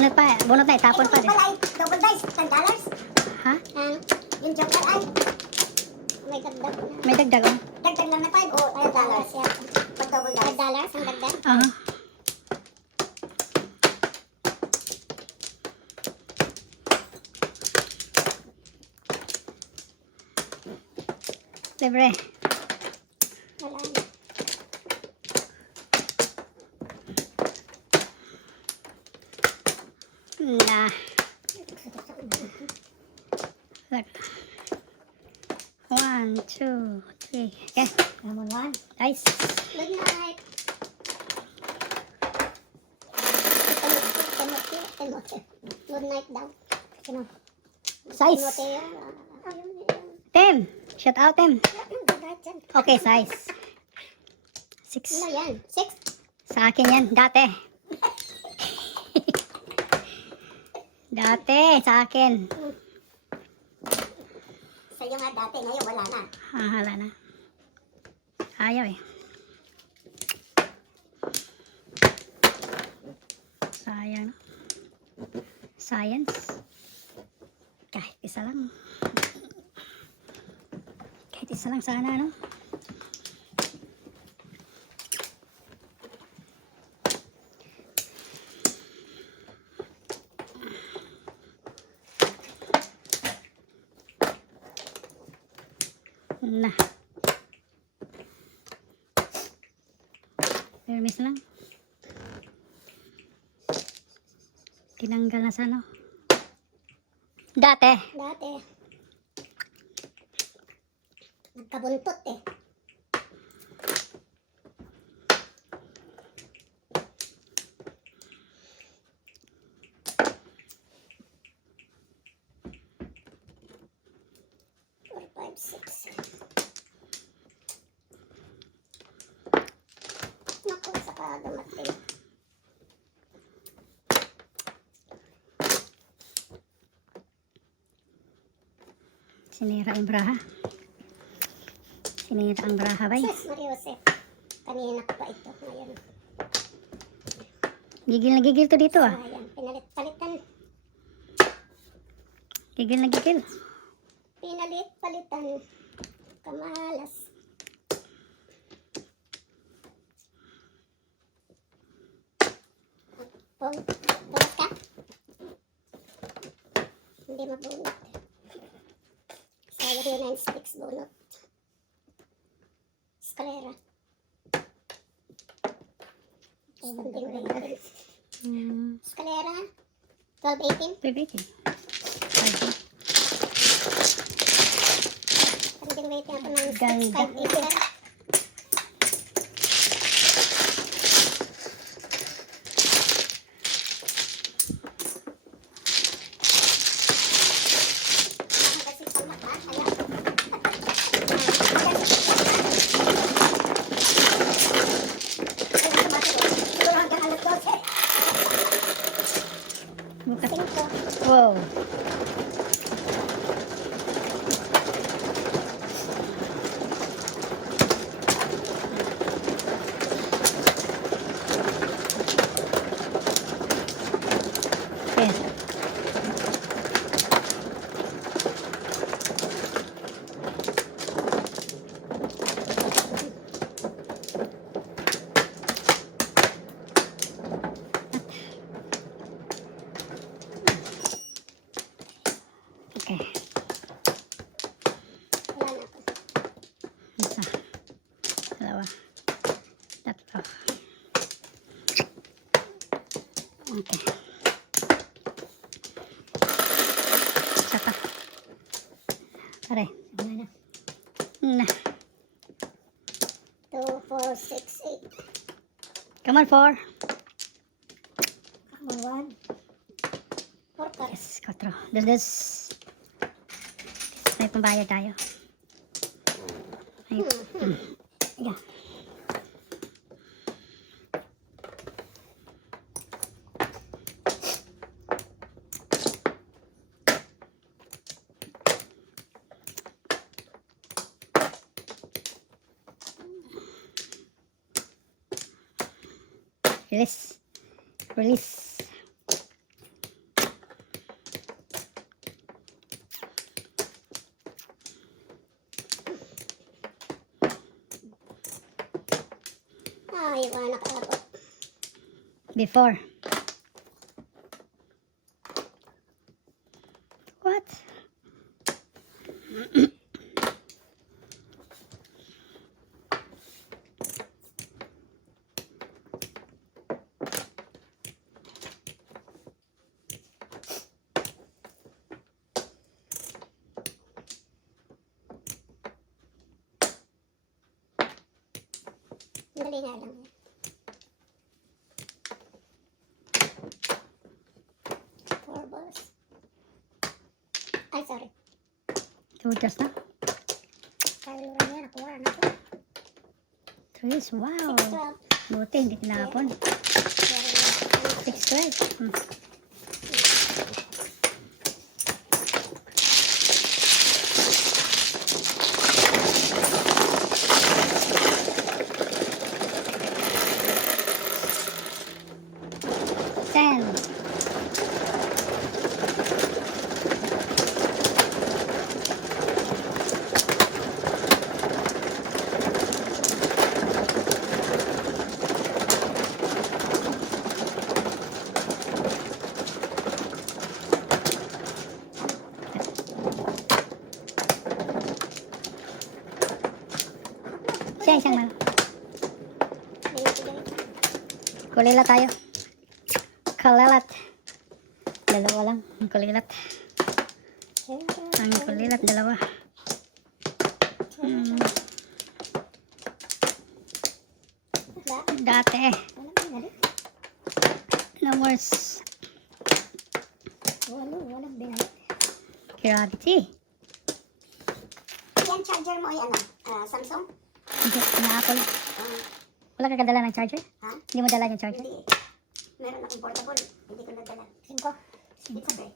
Bunot pa, bunot na, itapon pa din. Pala ay double dice, $10. Ha? Yung joker ay may dagdag na. May dagdag oh. Dagdag lang na 5 o $10 yan. Pag double dice. $5 ang dagdag. Aha. Libre. Wala na. Na. Look. 1, 2, 3. Okay. Number 1. Dice. Good night. Good night daw. Sino? Size. Tim. Shout out, Tim. Okay, size. 6. Ano yan? 6? Sa akin yan. Dati. Dati. Sa akin. Sa'yo nga dati, ngayon wala na. Hala na. Ayaw eh. Sayang. No? Science. Kahit isa lang. Kahit isa lang sana, no? Nah. Permis lang. Tinanggal na sa ano. Dati. Dati. Nagkabuntot eh. Four, five, six. Naku, saka dumating. Sinira ang braha. Sinira ang braha, bay. Sus, Mariose. Kanina pa ito. Ngayon. Gigil na gigil to dito ah. Ayan, pinalit-palitan. Gigil na gigil. Pinalit-palitan. Kamalas. Pumas ka? Hindi mabunot. Sayang yun 9 sticks bunot. Escalera. Standing waiting. Escalera. 12, 18. Bibitin. Standing waiting ako ng Ganda. 6, 5, 8. Wow. Okay. Okay. Isa. Dalawa. Tatlo. Okay. Saka. Pare. Na. 2, 4, 6, 8. Come on, 4. Come on, 1. 4 cards. Yes, 4. This. May pambayad tayo. Ayun. Ayan. Release. Release. Ay, wala ka ako. Before. What? Dali nga lang. Four balls. Ay, sorry. Tutas na. Kaluran yan. Nakuha na ko. Trees, wow. 12. Buti, hindi tinapon. 6-12. Ten. Siyang mal. Kulila tayo. Kalalat. Dalawa lang. Ang kulilat. Ang kulilat, dalawa. Dati. No worse. Walang binalik. Gravity. Yan charger mo ay ano? Samsung? Hindi, na-Apple. Wala ka kadala ng charger? Ha? Hindi mo dala yung charger? Hindi. Meron akong portable. Hindi ko nadala. 5. It's okay.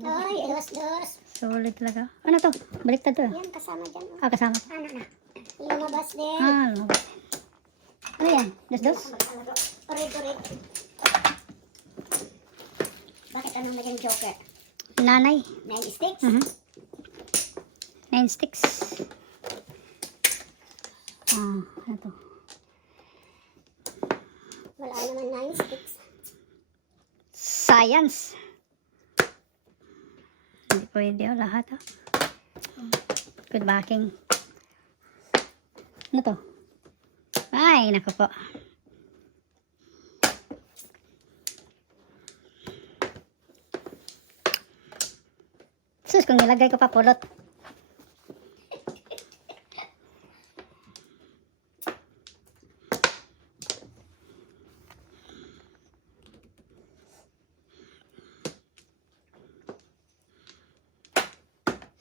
Ay, dos. Solid talaga. Ano to? Baliktad to. Yan, kasama dyan. Oh. Ah, kasama. Ano na? Lumabas din. Ah, lumabas. Ano yan? Dos? Urid. Bakit anong naging joker? Nanay. 9 sticks? 9 sticks. Ah, ano to? Wala naman 9 sticks. Science. Hindi pwede o lahat ah. Good backing. Ano to? Ay, naku po. Sus, kung nilagay ko pa pulot.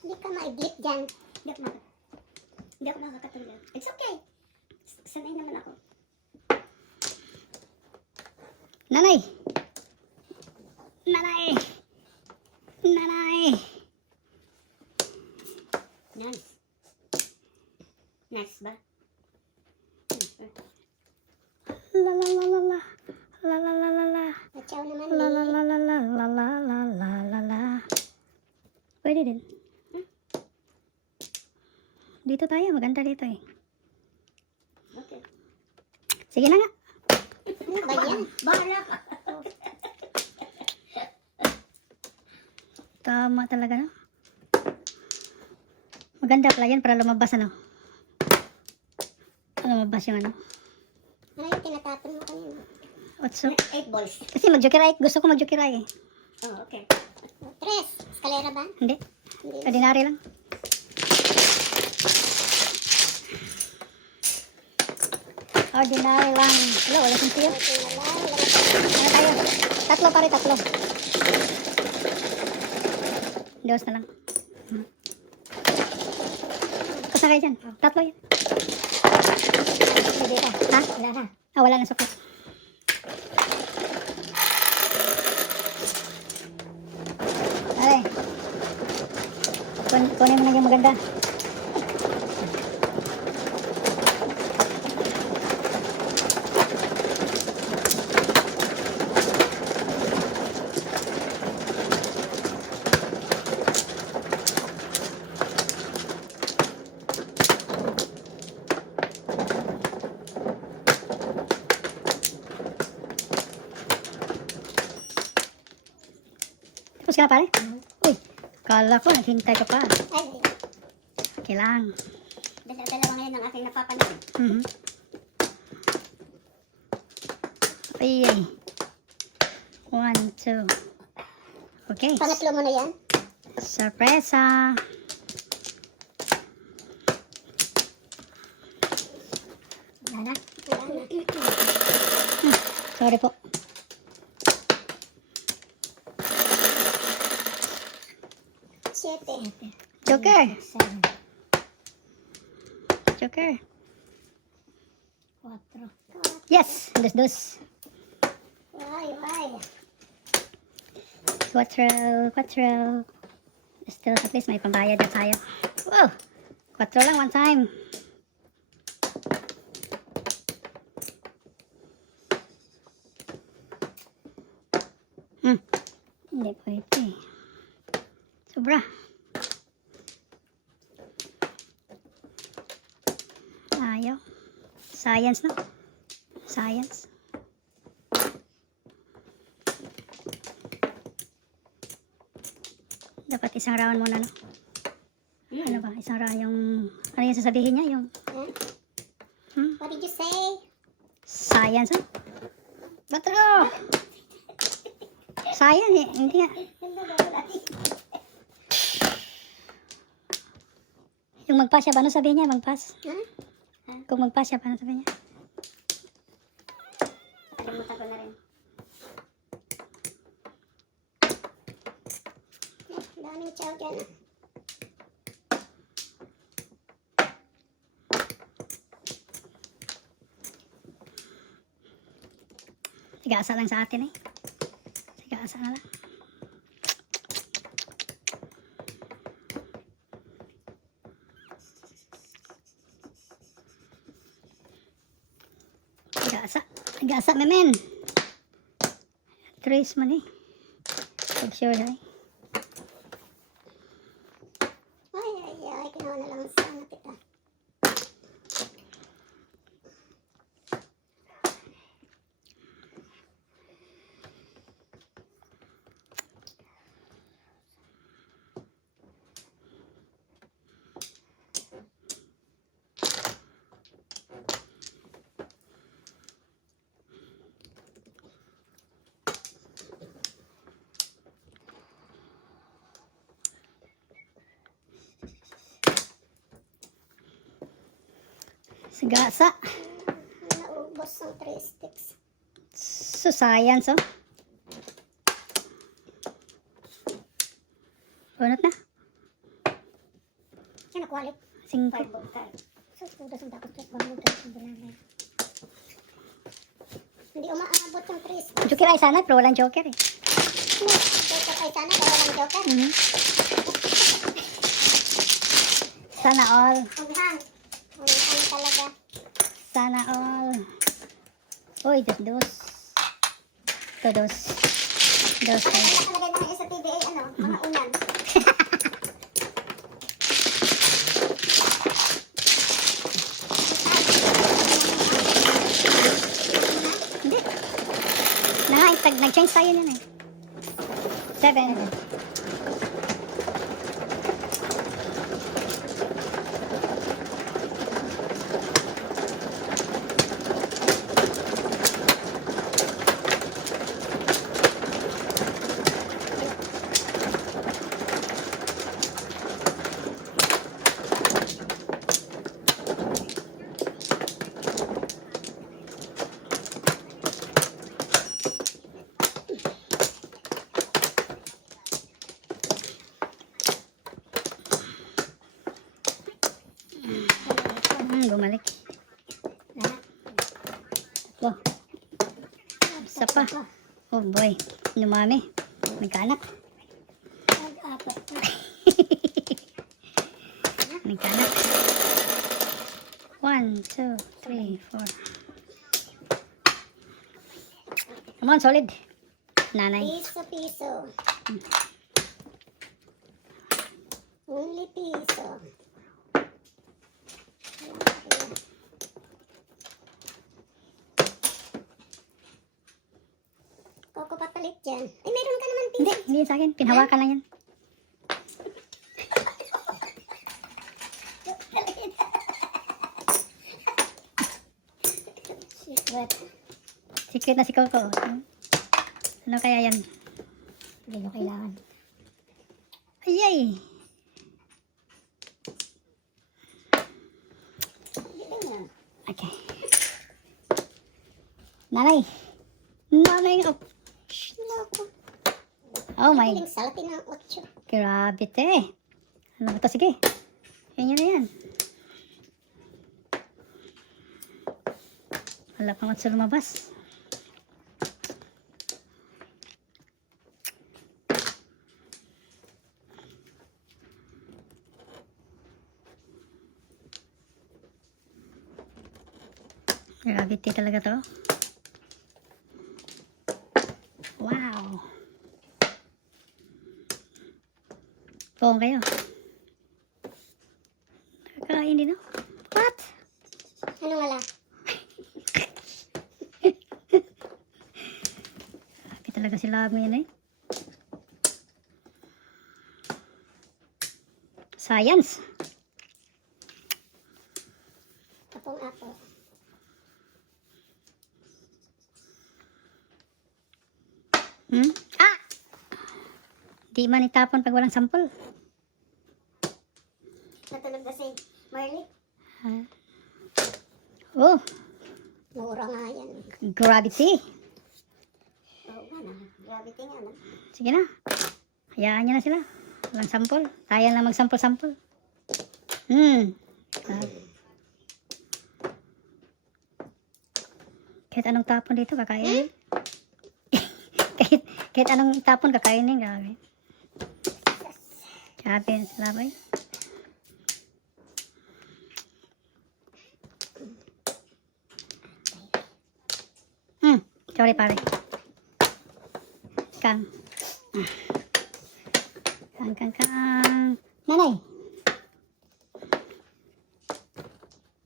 Hindi ka ma-glip dyan. Hindi ako makakatulog. It's okay. Sanay naman ako. Nanay! Nanay! Nanay! Nice ba? La la la la la. La la la la la. Pachaw naman. La la la la la la la la la la la. Pwede din. Dito tayo, maganda dito eh. Okay. Sige na nga. Ano ba yan? Bahala ka. Tama talaga no. Maganda pala yan para lumabas ano. Lumabas yung ano. Ano yung tinatapon mo kanina? What's up? 8 balls. Kasi magjukiray. Gusto ko magjukiray eh. Oh, okay. 3. Eskalera ba? Hindi. Hindi. Ordinary lang. Ordinary lang. Wala, wala siyang siyo. Ano tayo? Tatlo pare, tatlo. Dos na lang. Kasakay dyan. Tatlo yan. Hindi ka. Ha? Wala na. Ah, wala na sukli. Ay. Kunin mo na yung maganda. ka na, pare? Uy, kala ko, naghintay ka pa. Ay, Okay lang. dalawa ngayon ang aking napapanood. Mhm. Ay, ay. 1, 2. Okay. Pangatlo mo na yan? Sorpresa. Wala na. Wala na. Sorry po. Siyete. Joker. Seven. Joker. Quatro. Yes! Dos. Why? 4. Still, at least may pambayad na tayo. Wow! 4 lang one time. Hindi pwede. Sobra. Ayaw. Science na. Science. Dapat isang round muna, no? Ano ba? Isang round yung... Ano yung sasabihin niya? Yung What did you say? science, no? Batro! Science, eh. Hindi nga. Yung mag-pass siya, paano sabihin niya? Mag-pass? Kung mag-pass siya, paano sabihin niya? Kalimutan ko na rin. Daming chow dyan. Sigasa lang sa atin, eh. Sigasa na lang. Sigasa, memen. Trace man, eh. Pag sure, eh. Ay, kinuha na lang sana kita. Sigasa. Naubos ang 3 sticks. So, science, oh. Bunot na. Sino kuwalit? 5. So, pudas ang tapos 3 bukas. Hindi umaabot yung 3 sticks. Joker ay sana, pero walang joker, eh. Joker ay sana, kaya walang joker. Sana all. Hang. Ano talaga? Sana all. Uy, dos. Ito, dos. Dos. Ano nakalagay ba sa PBA, ano? Mga unan. Hindi. Nag-change tayo yun, eh. 7. Bumalik. Wow. Isa pa. Oh boy. Lumami. May kanak. Apat pa. May kanak. 1, 2, 3, 4. Come on, solid. Nanay. Piso. Only piso. Koko papalit dyan. Ay, meron ka naman Hindi yan sa akin. Pinhawakan lang yan. Secret. Secret na si Coco. Ano kaya yan? Hindi nyo kailangan. Ayay! Okay. Nanay! Nanay! Oh, Loko. oh my. Piling salatin ng 8. Grabe te. Ano ba ito? Sige. Yan na yan. Wala pang otso lumabas. Grabe te talaga to. Wow. Buong kayo. Nakakain din, no? What? Ano nga la? Grabe talaga si Love ngayon eh. Science. Apong-apo. Hmm? Ah! Di man itapon pag walang sampol. Natulog na si Marley. Ah. Oh, Mura nga yan. gravity. Oo nga na. Gravity nga na. Sige na. Hayaan niya na sila. Walang sampol. Tayo lang magsampol-sampol. Ah. Kahit anong tapon dito, kakainin. kahit anong tapon, kakainin. Grabe. Grabe sila ba eh. Sorry pare. Kang. Kang. Nanay.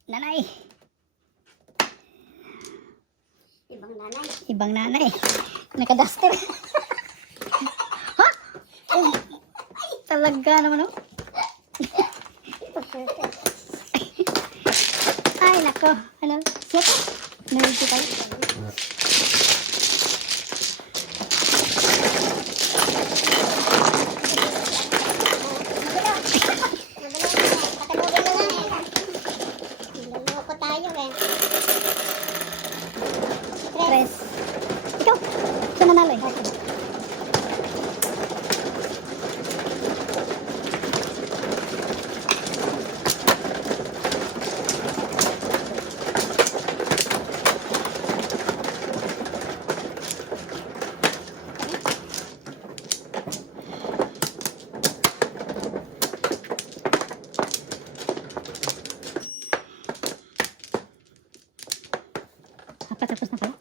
Nanay. Ibang nanay. Ibang nanay. Naka-duster. Ha? Talaga naman, no? Ay, nako. Ano? Siya po? Nalito tayo. Katalogin na lang eh. Niloloko tayo eh. Tres. Ikaw. Ito nanalo eh. Apat, tapos na pala.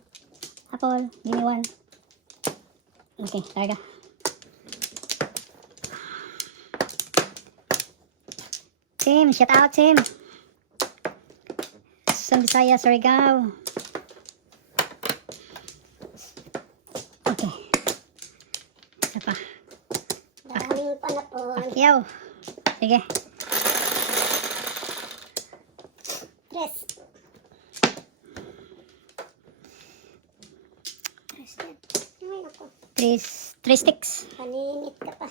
Apple, giniwan. Okay, larga. Tim, shout out Tim. San Visayas, Surigao. Okay. Isa pa. Daming panapon. Pacquiao. Sige. Tres. Tres yan. Ay, naku. Three sticks. Paninit ka pa.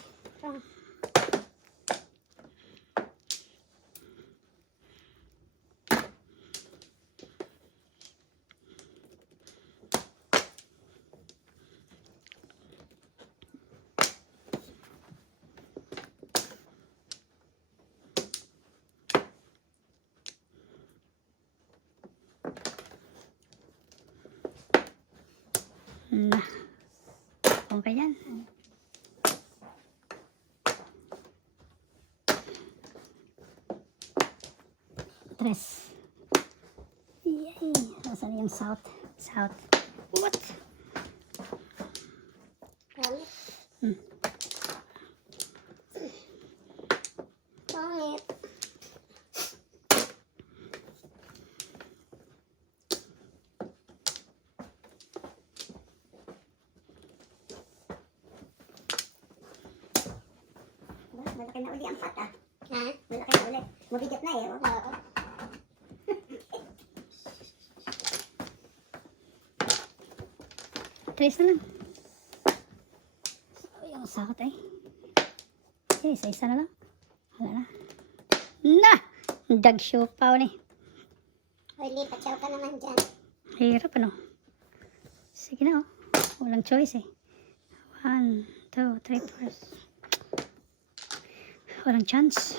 Na. Okay yan. Tres. Yay. Nasaan yung south? South. What? Pangit. Hmm. Pangit. ka na uli ang pata. Ha? Wala ka na uli. Mabigat na eh. Oh. Oo. Trace na lang. So, yung sakot ay. Okay, isa-isa na lang. Hala na. Na! Dag siopaw ni. Hoy, Lee, patsaw ka naman dyan. Hirap ano. Sige na oh. Walang choice eh. 1, 2, 3, 4. Walang chance.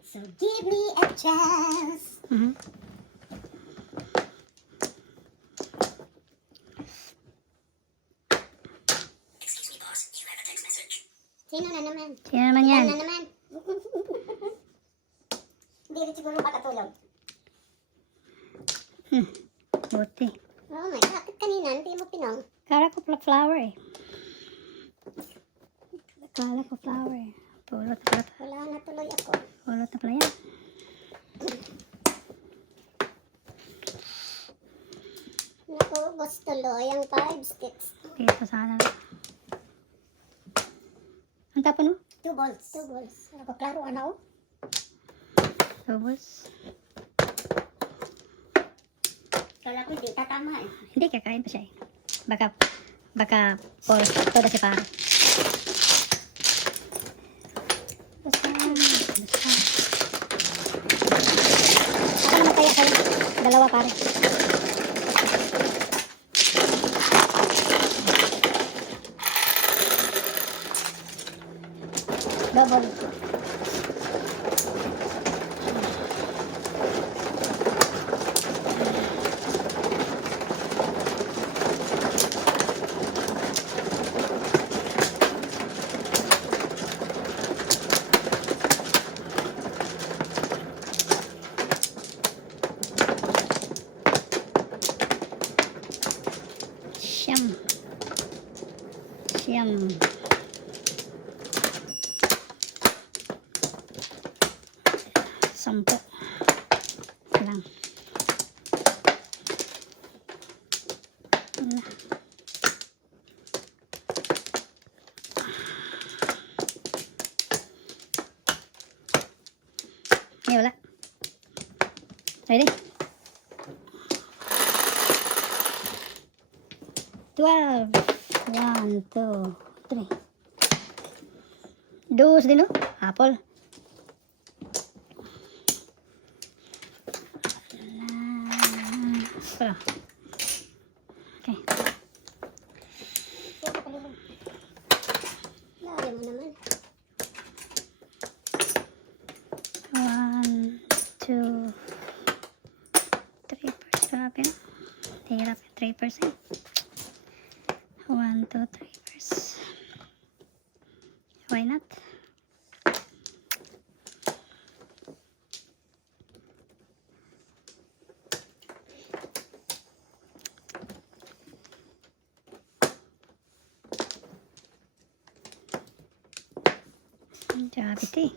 So give me a chance. Sino na naman? Sino naman yan? Yan na naman. Hindi rin siguro makatulog. Buti. Oh my God, kanina, hindi mo pinong. Kala ko flower eh. Kala ko flower eh. Pulot na pala. Wala na tuloy ako. Pulot na pala yan. Naku, gusto tuloy ang 5 sticks. Dito sana lang. Ang tapon mo? 2 balls. 2 balls. Ako, klaro, ano? Bubbles. Kala ko, hindi tatama eh. Hindi, kakain pa siya eh. Baka todo si pare. Basta. Ako naman kaya kayo. Dalawa pare. Double. Siyam. Sampo. Lang. Wala. Wala. Ready? 12. 1, 2, 3. Dos din oh. Apple. Okay. Lari mo naman. 1, 2, 3%. Grabe na. Hirap. 3%. 1, 2, 3%. Why not? Gravity.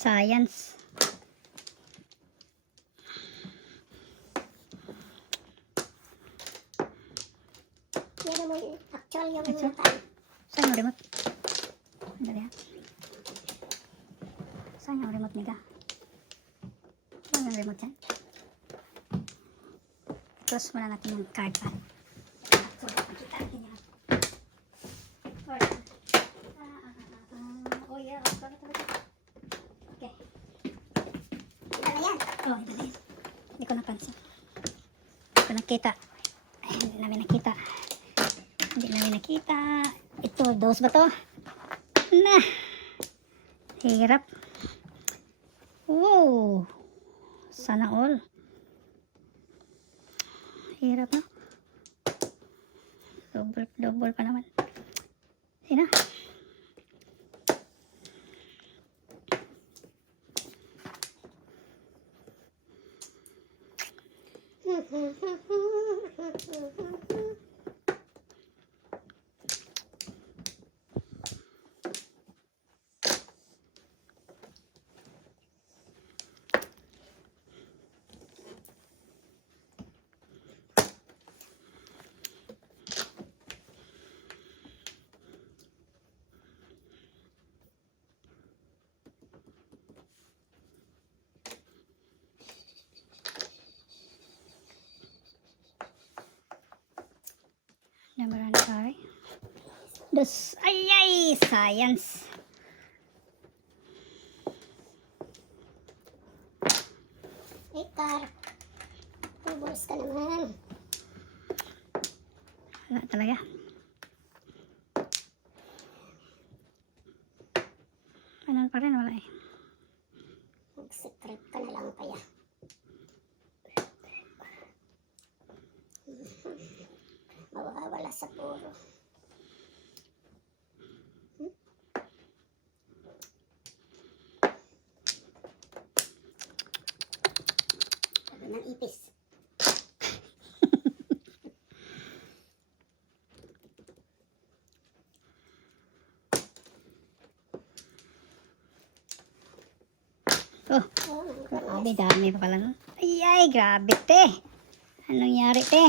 Science. Yan mo yung actual yung Actual? mga Saan yung remote? Dali ha. Saan yung remote niga? Saan yung remote yan? Close muna natin yung card pa. So, makikita natin yan. Oh yeah, okay. Ano yan? Oh, dali. Hindi ko napansin. Hindi ko nakita. Ay, hindi namin nakita. Hindi namin nakita. Ito, dose ba to? Na! Hirap. Wow! Sana all. Hirap no? Double pa naman. Sina? Naman sorry. Dos. Ay, science. Car. Tubulos ka naman. Wala talaga. Ganun pa rin, wala eh. Mag-secret ka na lang kaya. Mawawala sa puro. Sabi ng ipis. Oh, grabe, dami pa pala nun. Ay, grabe, te. Anong nangyari, te?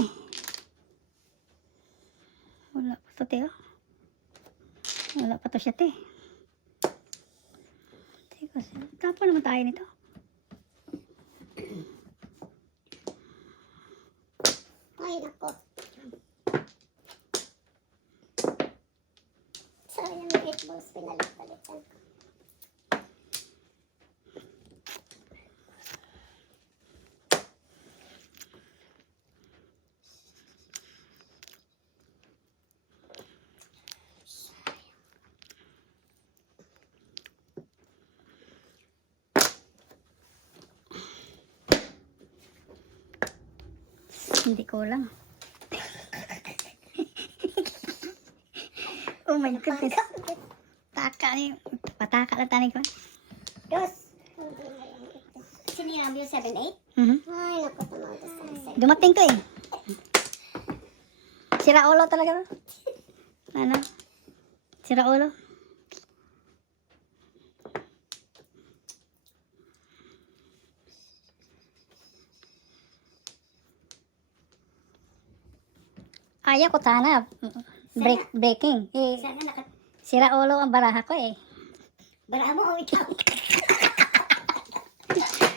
Wala pa to, te, oh. Wala pa to siya, te. Teka, tapon naman tayo nito. Ay, nako. Sayang yung 8 balls pinalit-palitan ko. Hindi ko lang. Oh my goodness. Taka ni. Pataka na tanig ko. Dos. Hindi na yung ito. Siniram yung 7-8? Mhm. Ay, naku, tumawag sa isa. Dumating to eh. Sira ulo talaga. Ano? Sira ulo. Ayaw ko sana. Breaking. Eh, Sana sira ulo ang baraha ko eh. bara mo o ikaw?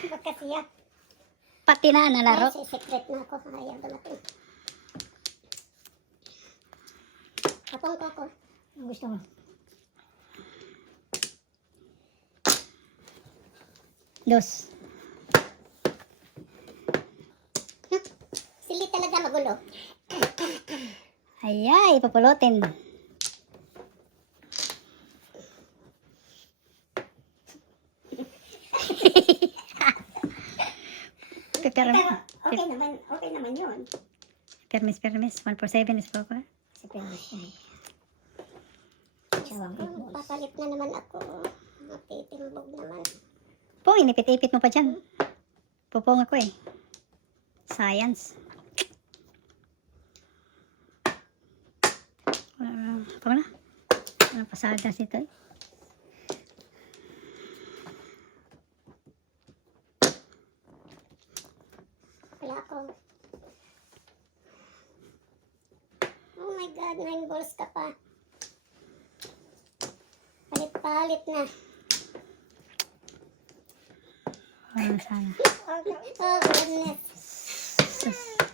Magkasiya. Pati na nalaro. Ay, secret na ako. Ayaw dumating. Kapong ko ko. Ang gusto mo? Dos. Sili talaga magulo. Ayay, papulutin. Pero okay naman yun. Permis. 147 is proper. Si Permis. Papalit na naman ako. Matitimbog naman. Po, inipit-ipit mo pa dyan. Pupong ako eh. Science. Ako na. Ano pasadas ito eh. Wala ako. Oh my God, 9 balls ka pa. Palit-palit na. Ano sana. Oh goodness.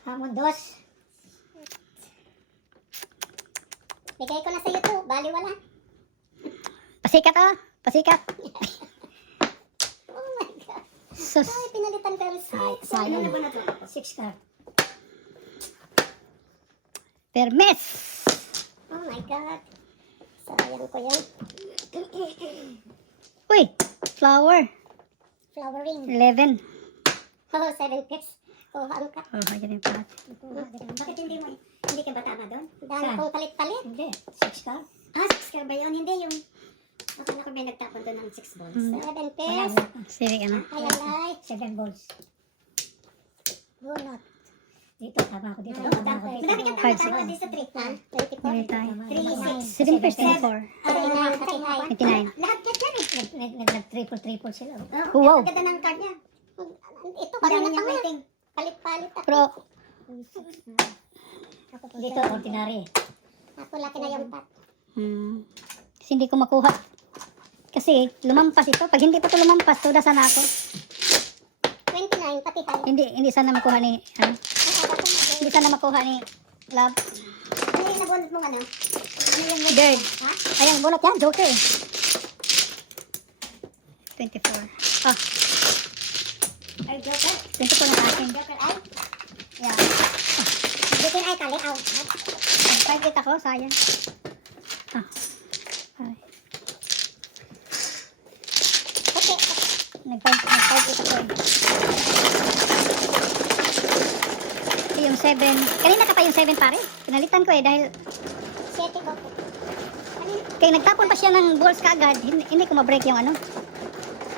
Hamon dos. Bigay ko na sa iyo to. Bali wala. Pasikat oh. Pasikat. Oh my God. Sus. Ay, pinalitan ko yung site. Sayang. Ano ba na to? 6 card. Permis. Oh my God. Sayang ko yan. Uy. Flower. Flowering. 11. Oh, 7 pips. Kuha ang ka. Oh, ganyan yung palat. Bakit hindi ka ba tama doon? Dahil kong palit-palit. Hindi. 6 ka. Ah, 6 card ba yun? Hindi yung... Akala ko may nagtapon doon ng 6 balls. 7 pips. Sige ka na. Ay. 7 balls. Bunot. Dito, tama ako dito. Madami kang tama. Tama din sa 3. Ha? 24. Hindi tayo. 3, 6. 7 percent 4. 29. Lahat yan eh. Nag-triple sila. Wow. Ang ganda ng card niya. Ito, parang na waiting. Palit-palit ako. Pero, Dito, ordinary. Ako laki na yung pat. kasi hindi ko makuha. Kasi lumampas ito. Pag hindi pa ito lumampas, tudasan ako. 29, pati tayo. Hindi sana makuha ni, ano? Hindi sana makuha ni Love. Hindi na nabunot mong ano? Ano yung Bird. Ha? Ayan, bunot yan. Joker. 24. Oh, Or joker? 24 na sa akin. Joker ay? Yeah. Joker ay kali. Aw. Nag-5 ako, sayang. Ah. Ay. Okay. Nag-5 ako eh. Ito yung 7. Kanina ka pa yung 7 pare. Pinalitan ko eh dahil 7 ko. Ano? kaya nagtapon pa siya ng balls kaagad. Hindi ko ma-break yung ano.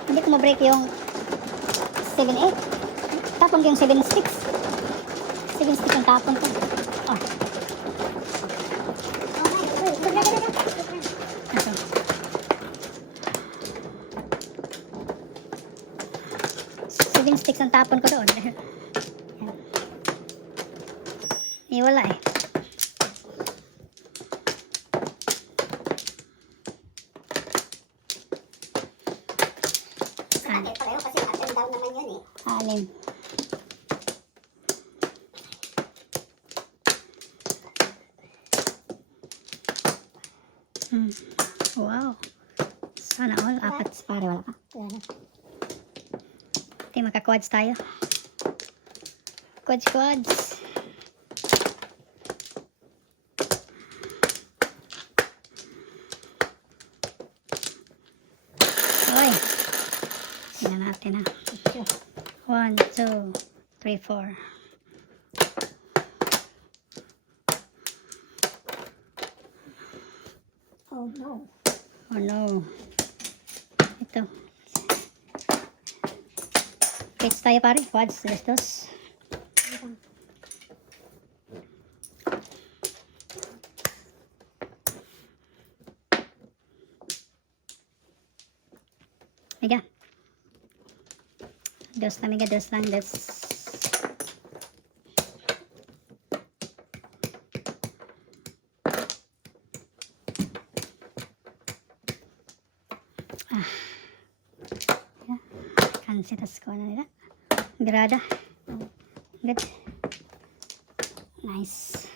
Hindi ko ma-break yung 7-8. Tapon ko yung 7 sticks. 7 sticks yung tapon ko. Oh, ito. Seven sticks ang tapon ko doon. Yan. Eh, wala eh. Bakit pala yun? Kasi up and down naman yun eh. Alin. Wow. Sana all. Apat pare, wala ka. Wala na. Ito yung maka-quads tayo. Quads. Oy. Tingnan natin ha. 1, 2, 3, 4. Oh no. Oh no. Ito. Quads tayo pare. Quads. Dos. Mega. Dos lang, mega. Dos lang. Dos. Ah. Yeah. Cancel tas ko na nila. Grada. Good. Nice.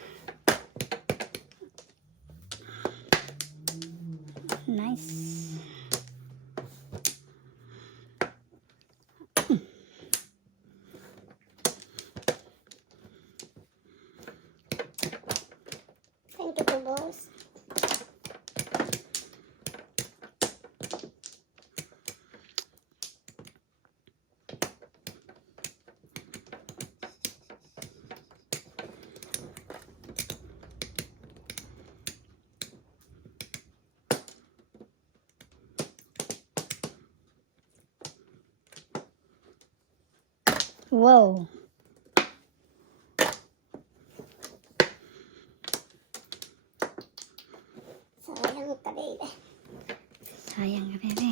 Nice. Thank you po, boss. Wow. Sayang ka, baby. Sayang ka, bebe.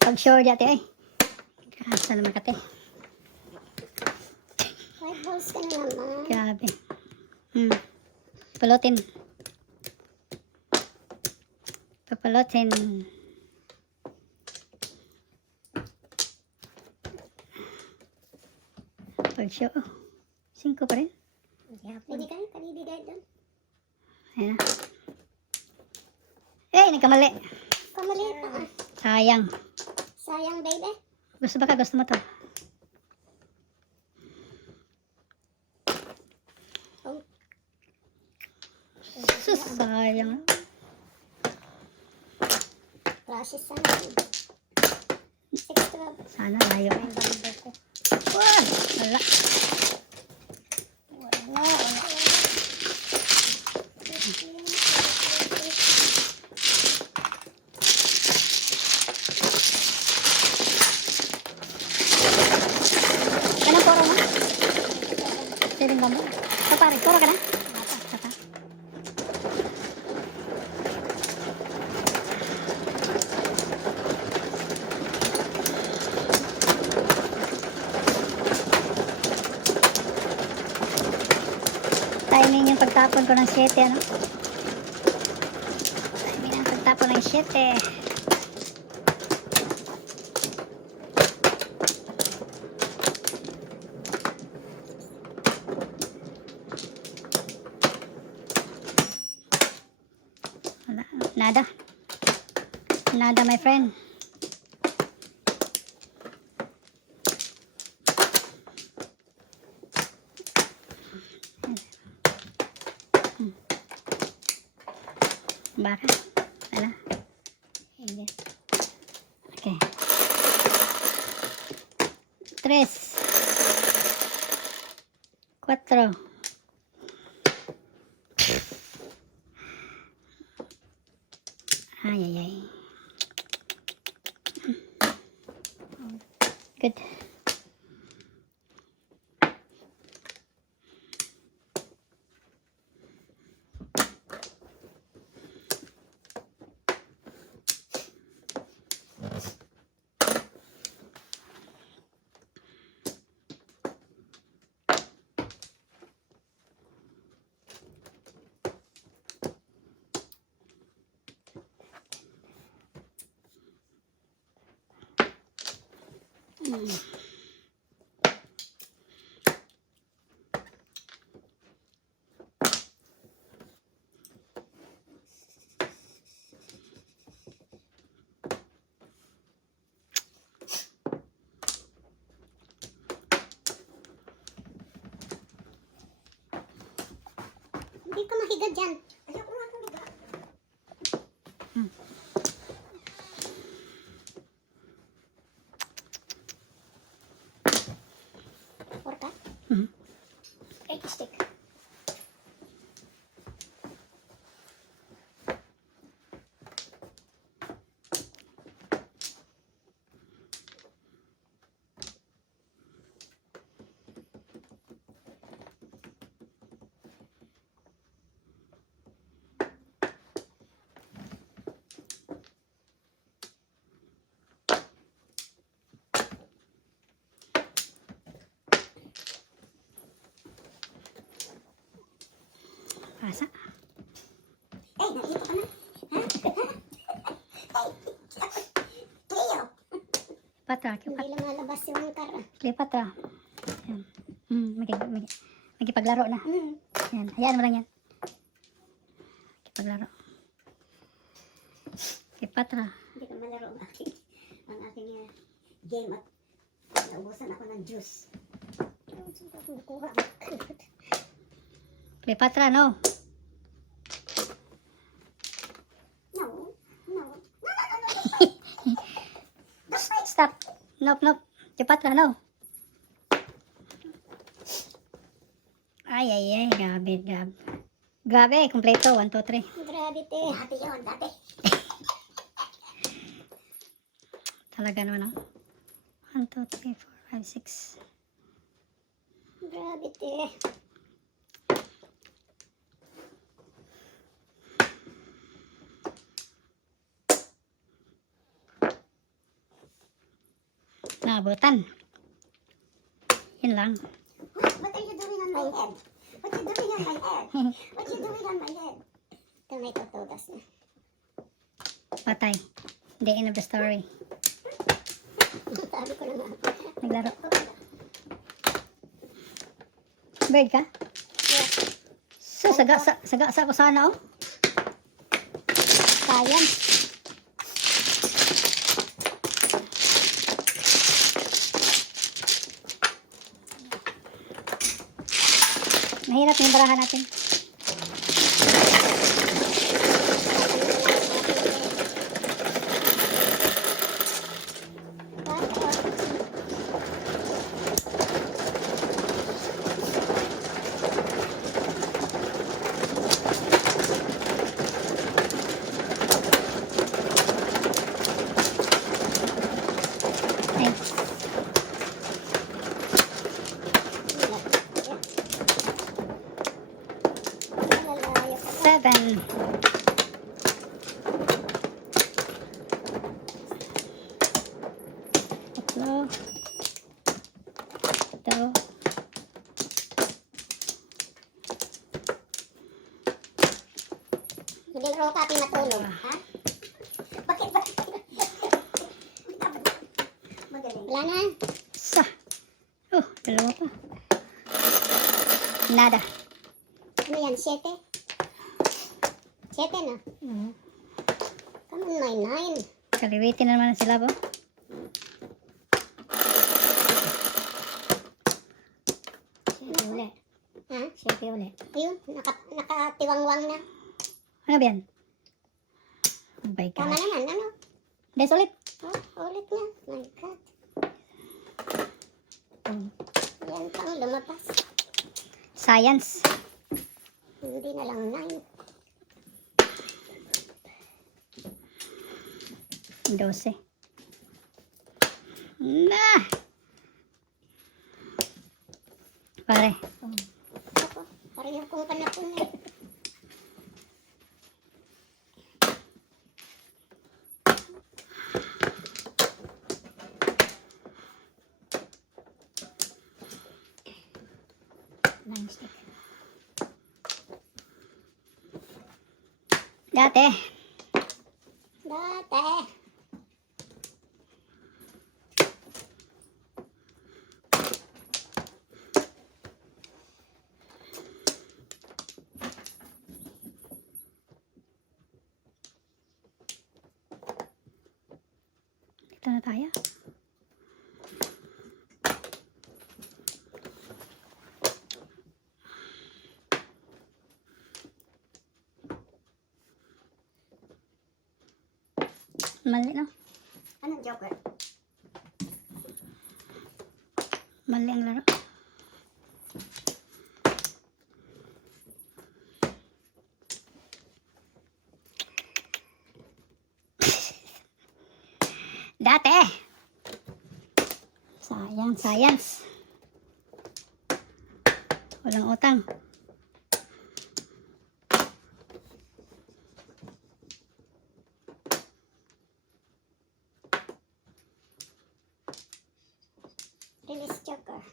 Pag sure dati ay. Kasa naman kate. 5 balls ka na naman. Grabe. Palutin. Papalutin. Pag sure. Oh, 5 pa rin. Pwede ka? Kanibigay doon. Ayan na. Eh, nagkamali. Kamaliit pa ah. Sayang. Sayang, baby. Gusto ba ka? Gusto mo to? Oh. Sus, sayang. Precious sana. 6-12. Sana layo. Wah, wala. Anong poro mo? Siling bambu. Ito pare, poro ka na? Saka. Timing yung pagtapos. pagtapon ko ng 7, ano? Time na pagtapon ng 7. Wala, nada. Nada, my friend. Baka. Wala. Hindi. Okay. 3. 4. Ay, ay, ay. Good. Hindi ka mahiga dyan. Ayoko nga humiga. Porka? Mhm. Egg stick. Pasa. Eh, nandito ka na. Ha? Cleo. Patra. Hindi lumalabas yung kara. Lipat ah. Yan. Magkipaglaro na. Yan. Hayaan mo lang yan. Magkipaglaro. Patra. Hindi ko malaro ang aking game at naubusan ako ng juice. Kuha. Patra, no. No. Stop. Nope. Patra, no. Ay, grabe. Grabe, kompleto. 1, 2, 3. Grabe te. Dati yun, dati. Talaga naman, no. 1, 2, 3, 4, 5, 6. Grabe te. Naabutan. Yun lang. What are you doing on my head? What you doing on my head? What you doing on my head? Tomato todas na. Patay. The end of the story. Sabi ko na nga. Naglaro. Bird ka? Yeah. So, saga ko sana, oh. Sayang. Mahirap yung barahan natin. Thanks. Hindi raw kati matulog, ha? Bakit ba? Magaling. Wala na. Sa. Oh, dalawa pa. Nada. Ano yan, 7? 7 na. Come on, 9. Kaliwitin na naman sila po. Siyempre uli. Ha? Siyempre ulit. Ayun, nakatiwangwang na. Ano ba yan? Oh my Tama God. naman, ano? Des ulit. Oh, ulit na. My God. Yan pang lumabas. Science. Hindi na lang 9. 12. Na! Pare. Ako, pareho kong panapon na. Line stick. Dati. Dati. Dito na tayo. Mali, no? Anong joker? Mali ang laro. Dati. Sayang, science. Walang utang. Release joker.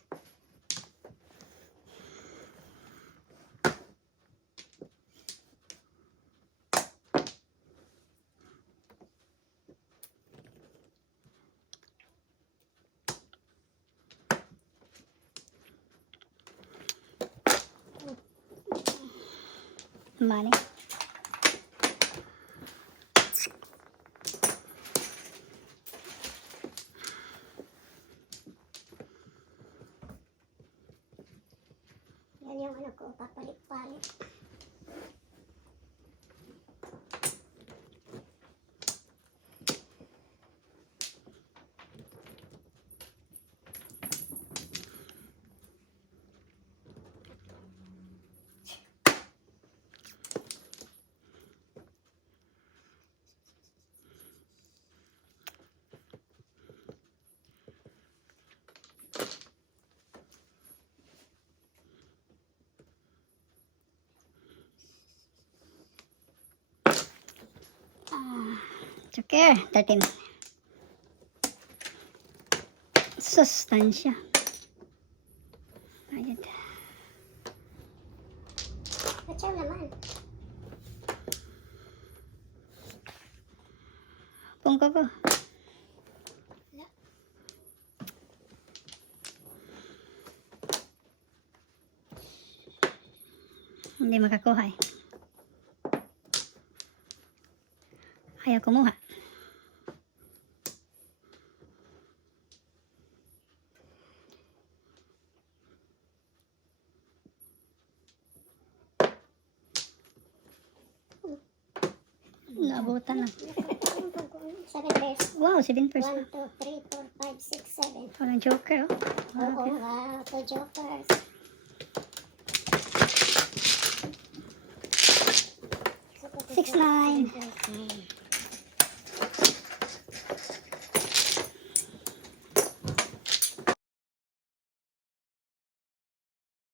Money. Yan yung ano ko, papalit-palit. Joker. 13. Sustansya. Ayun. Pachaw naman. Pungko ko. Hindi makakuha eh. Ayaw kumuha. Naabutan na. 7 pairs. Wow, 7 1, 2, person. 3, 4, 5, 6, 7. Walang joker, oh. Oo, wow, 2 jokers.